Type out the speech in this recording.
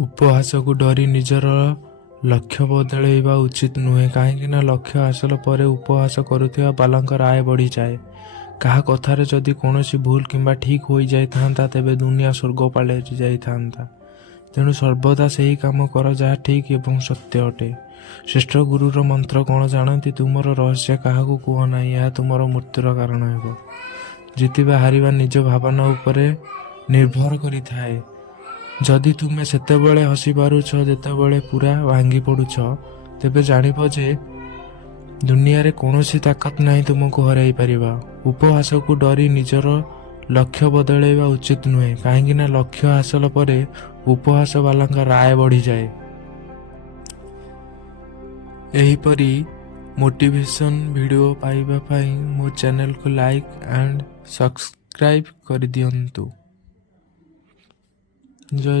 ଉପହାସକୁ ଡରି ନିଜର ଲକ୍ଷ୍ୟ ବଦଳାଇବା ଉଚିତ ନୁହେଁ, କାହିଁକିନା ଲକ୍ଷ୍ୟ ହାସଲ ପରେ ଉପହାସ କରୁଥିବା ବାଲାଙ୍କର ଆୟ ବଢ଼ିଯାଏ। କାହା କଥାରେ ଯଦି କୌଣସି ଭୁଲ କିମ୍ବା ଠିକ୍ ହୋଇଯାଇଥାନ୍ତା ତେବେ ଦୁନିଆ ସ୍ୱର୍ଗ ପାଲଟି ଯାଇଥାନ୍ତା। ତେଣୁ ସର୍ବଦା ସେହି କାମ କର ଯାହା ଠିକ୍ ଏବଂ ସତ୍ୟ ଅଟେ। ଶ୍ରେଷ୍ଠ ଗୁରୁର ମନ୍ତ୍ର କ'ଣ ଜାଣନ୍ତି? ତୁମର ରହସ୍ୟ କାହାକୁ କୁହ ନାହିଁ, ଏହା ତୁମର ମୃତ୍ୟୁର କାରଣ ହେବ। ଜିତିବା ହାରିବା ନିଜ ଭାବନା ଉପରେ ନିର୍ଭର କରିଥାଏ। ଯଦି ତୁମେ ସେତେବେଳେ ହସି ପାରୁଛ ଯେତେବେଳେ ପୁରା ଭାଙ୍ଗି ପଡ଼ୁଛ, ତେବେ ଜାଣିବ ଯେ ଦୁନିଆରେ କୌଣସି ତାକତ ନାହିଁ ତୁମକୁ ହରାଇ ପାରିବା। ଉପହାସକୁ ଡରି ନିଜର ଲକ୍ଷ୍ୟ ବଦଳାଇବା ଉଚିତ ନୁହେଁ, କାହିଁକିନା ଲକ୍ଷ୍ୟ ହାସଲ ପରେ ଉପହାସ ବାଲାଙ୍କର ଆୟ ବଢ଼ିଯାଏ। ଏହିପରି ମୋଟିଭେସନ୍ ଭିଡ଼ିଓ ପାଇବା ପାଇଁ ମୋ ଚ୍ୟାନେଲକୁ ଲାଇକ୍ ଆଣ୍ଡ ସବସ୍କ୍ରାଇବ୍ କରିଦିଅନ୍ତୁ। ଜୟ